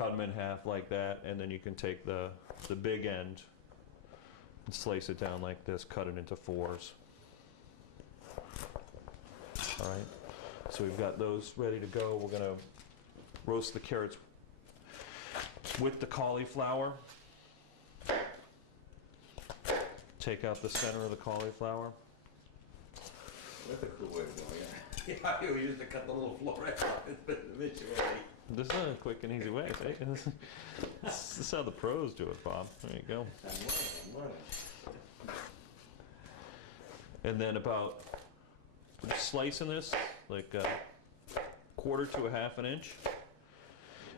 cut them in half like that, and then you can take the big end and slice it down like this, cut it into 4s. All right, so we've got those ready to go. We're gonna roast the carrots with the cauliflower. Take out the center of the cauliflower. That's a cool way to go, yeah. Yeah, you used to cut the little florets off eventually. This is a quick and easy way. This is how the pros do it, Bob. There you go. I'm learning. And then about slicing this like a 1/4 to a 1/2 inch.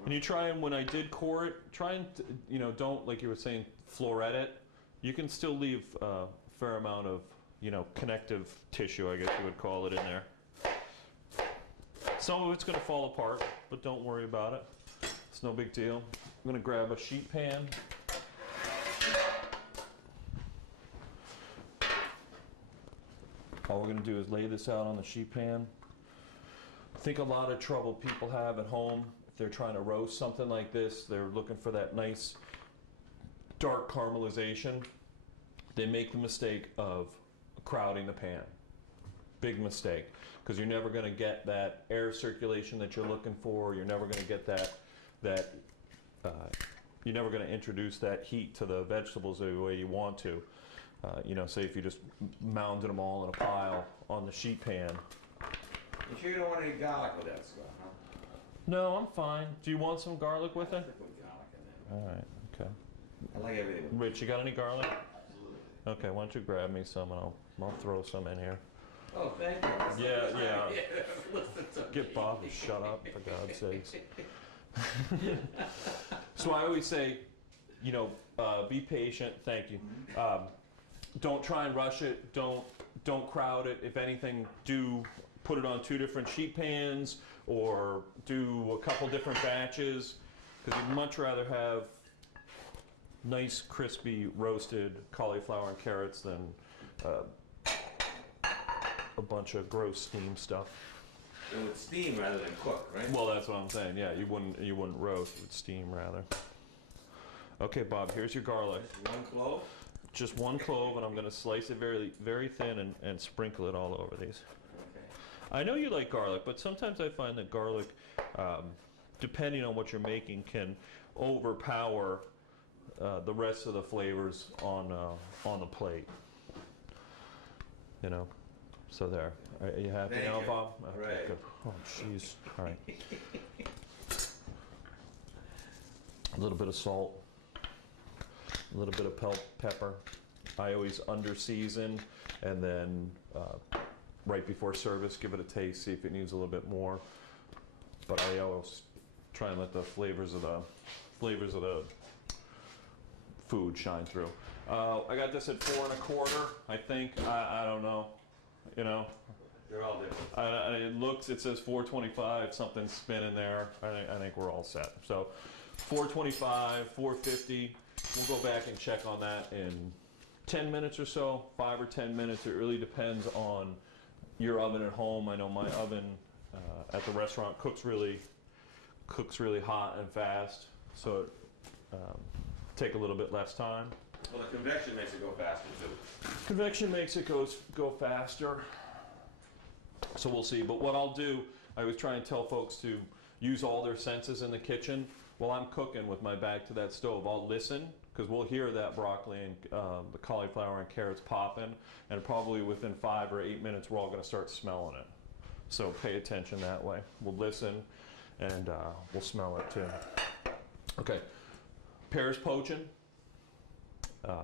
And you try and, when I did core it, try and, you know, don't, like you were saying, floret it. You can still leave a fair amount of, you know, connective tissue, I guess you would call it, in there. Some of it's going to fall apart, but don't worry about it. It's no big deal. I'm going to grab a sheet pan. All we're going to do is lay this out on the sheet pan. I think a lot of trouble people have at home, if they're trying to roast something like this, they're looking for that nice dark caramelization. They make the mistake of crowding the pan. Big mistake, because you're never going to get that air circulation that you're looking for. You're never going to get you're never going to introduce that heat to the vegetables the way you want to. You know, say if you just mounded them all in a pile on the sheet pan. You sure you don't want any garlic with that stuff, huh? No, I'm fine. Do you want some garlic with it? Put garlic in there. All right, okay. I like everything. Rich, you got any garlic? Absolutely. Okay, why don't you grab me some and I'll throw some in here. Oh, thank you. Yeah. Listen to Get me. Bob to shut up, for God's sakes. So I always say, you know, be patient. Thank you. Don't try and rush it. Don't crowd it. If anything, do put it on 2 different sheet pans or do a couple different batches, because you'd much rather have nice, crispy, roasted cauliflower and carrots than a bunch of gross steam stuff. It would steam rather than cook, right? Well, that's what I'm saying. Yeah, you wouldn't roast, you would steam rather. Okay, Bob, here's your garlic. Just 1 clove? Just 1 clove, and I'm going to slice it very, very thin and sprinkle it all over these. Okay. I know you like garlic, but sometimes I find that garlic, depending on what you're making, can overpower the rest of the flavors on the plate. You know. So there. Are you happy Thank now, you. Bob? Right. Okay, good. Oh, jeez. All right. A little bit of salt. A little bit of pepper. I always under-season, and then right before service, give it a taste, see if it needs a little bit more. But I always try and let the flavors of the food shine through. I got this at 4 1/4. I think. I don't know. You know, They're all different. it says 425, something's spinning there. I think we're all set. So 425, 450, we'll go back and check on that in 10 minutes or so, 5 or 10 minutes. It really depends on your oven at home. I know my oven at the restaurant cooks really hot and fast, so it take a little bit less time. Well, the convection makes it go faster, too. Convection makes it go faster. So we'll see. But what I'll do, I always try and tell folks to use all their senses in the kitchen. While I'm cooking with my back to that stove, I'll listen, because we'll hear that broccoli and the cauliflower and carrots popping, and probably within 5 or 8 minutes, we're all going to start smelling it. So pay attention that way. We'll listen, and we'll smell it too. Okay. Pears poaching.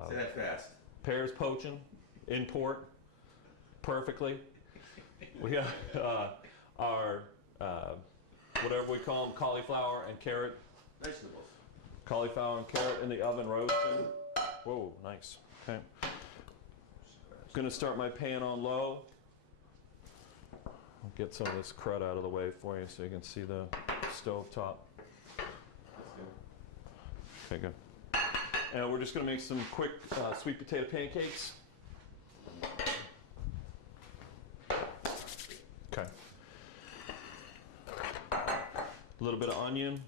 Say that fast. Pears poaching, in port, perfectly. We got our, whatever we call them, cauliflower and carrot. Vegetables. Cauliflower and carrot in the oven roasting. Whoa, nice. Okay. Gonna start my pan on low. I'll get some of this crud out of the way for you so you can see the stove top. Okay, good. And we're just going to make some quick sweet potato pancakes. Okay. A little bit of onion.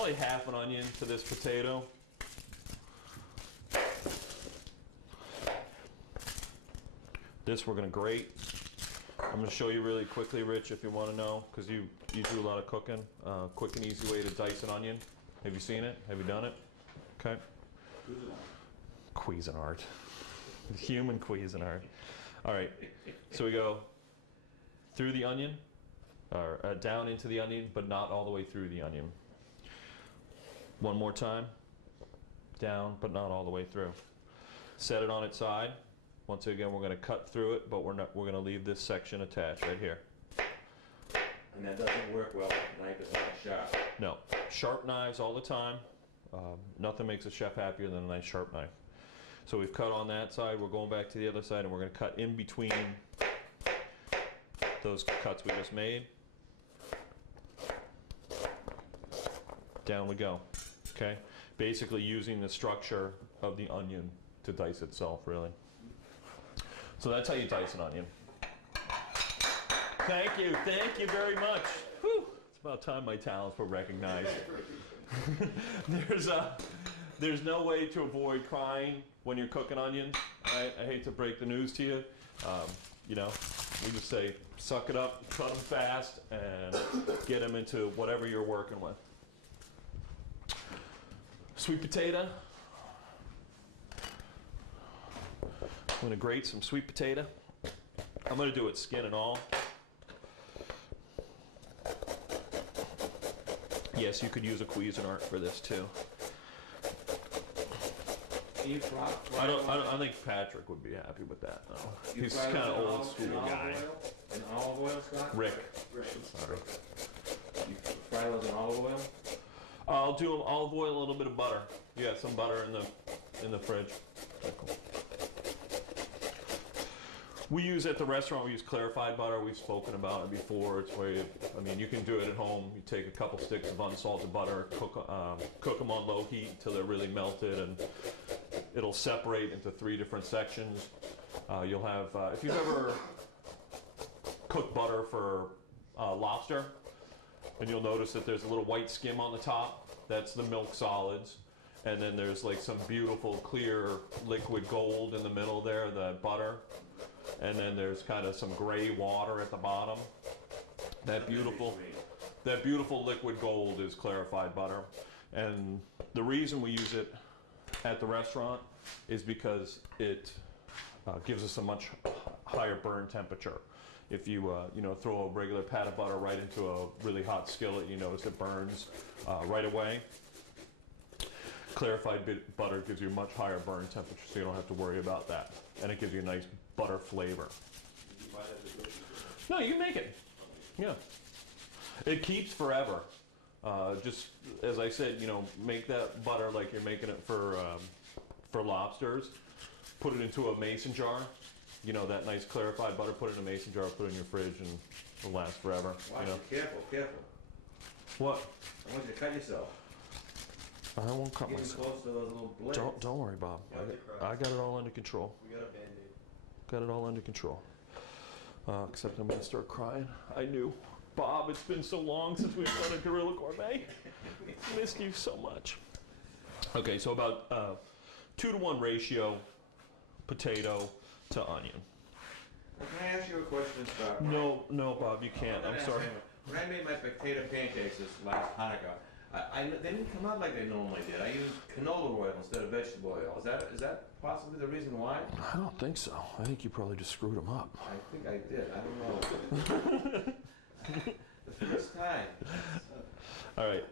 probably half an onion to this potato. This we're gonna grate. I'm gonna show you really quickly, Rich, if you want to know, because you do a lot of cooking. Quick and easy way to dice an onion. Have you seen it? Have you done it? Okay. Cuisinart. Human Cuisinart. All right. So we go through the onion, or down into the onion, but not all the way through the onion. One more time. Down, but not all the way through. Set it on its side. Once again, we're going to cut through it, but we're going to leave this section attached right here. And that doesn't work well. The knife is not sharp. No. Sharp knives all the time. Nothing makes a chef happier than a nice sharp knife. So we've cut on that side. We're going back to the other side, and we're going to cut in between those cuts we just made. Down we go. Okay? Basically using the structure of the onion to dice itself, really. So that's how you dice an onion. Thank you very much. Whew. It's about time my talents were recognized. There's no way to avoid crying when you're cooking onions. I hate to break the news to you. You know, we just say, suck it up, cut them fast, and get them into whatever you're working with. Sweet potato. I'm going to grate some sweet potato. I'm going to do it skin and all. Yes, you could use a Cuisinart for this too. I think Patrick would be happy with that though. He's kind of old school guy. In olive oil, Scott? Rick. Sorry. You fry those in olive oil? I'll do olive oil, a little bit of butter. You got some butter in the fridge. Okay, cool. We use at the restaurant, we use clarified butter. We've spoken about it before. It's where you can do it at home. You take a couple sticks of unsalted butter, cook them on low heat until they're really melted, and it'll separate into 3 different sections. You'll have, if you've ever cooked butter for lobster, and you'll notice that there's a little white skim on the top. That's the milk solids. And then there's like some beautiful clear liquid gold in the middle there, the butter. And then there's kind of some gray water at the bottom. That beautiful liquid gold is clarified butter. And the reason we use it at the restaurant is because it gives us a much higher burn temperature. If you throw a regular pat of butter right into a really hot skillet, you notice it burns right away. Clarified butter gives you a much higher burn temperature, so you don't have to worry about that. And it gives you a nice butter flavor. No, you can make it. Yeah. It keeps forever. Just as I said, make that butter like you're making it for lobsters. Put it into a mason jar. That nice clarified butter, put it in a mason jar, put it in your fridge, and it'll last forever. Watch it, careful. What? I want you to cut yourself. I won't cut myself. Getting close to those little blades. Don't worry, Bob. I got it all under control. We got a Band-Aid. Got it all under control. Except I'm going to start crying. I knew. Bob, it's been so long since we've done a Guerrilla Gourmet. Missed you so much. Okay, so about 2-to-1 ratio potato to onion. Can I ask you a question, Scott? No, Bob, you can't. I'm sorry. When I made my potato pancakes this last Hanukkah, they didn't come out like they normally did. I used canola oil instead of vegetable oil. Is that possibly the reason why? I don't think so. I think you probably just screwed them up. I think I did. I don't know. The first time. All right.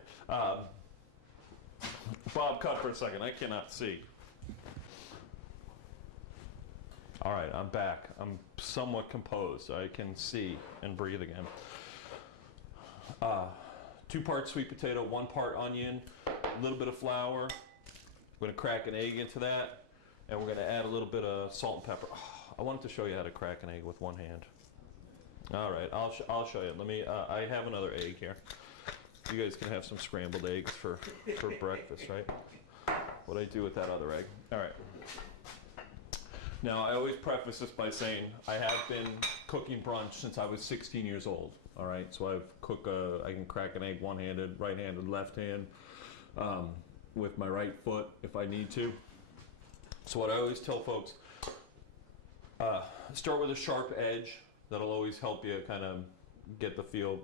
Bob, cut for a second. I cannot see. All right, I'm back. I'm somewhat composed. I can see and breathe again. 2 parts sweet potato, 1 part onion, a little bit of flour. We're going to crack an egg into that, and we're going to add a little bit of salt and pepper. Oh, I wanted to show you how to crack an egg with one hand. All right, I'll show you. Let me. I have another egg here. You guys can have some scrambled eggs for breakfast, right? What I do with that other egg. All right. Now, I always preface this by saying I have been cooking brunch since I was 16 years old. All right, so I can crack an egg one-handed, right-handed, left hand, with my right foot if I need to. So what I always tell folks, start with a sharp edge. That'll always help you kind of get the feel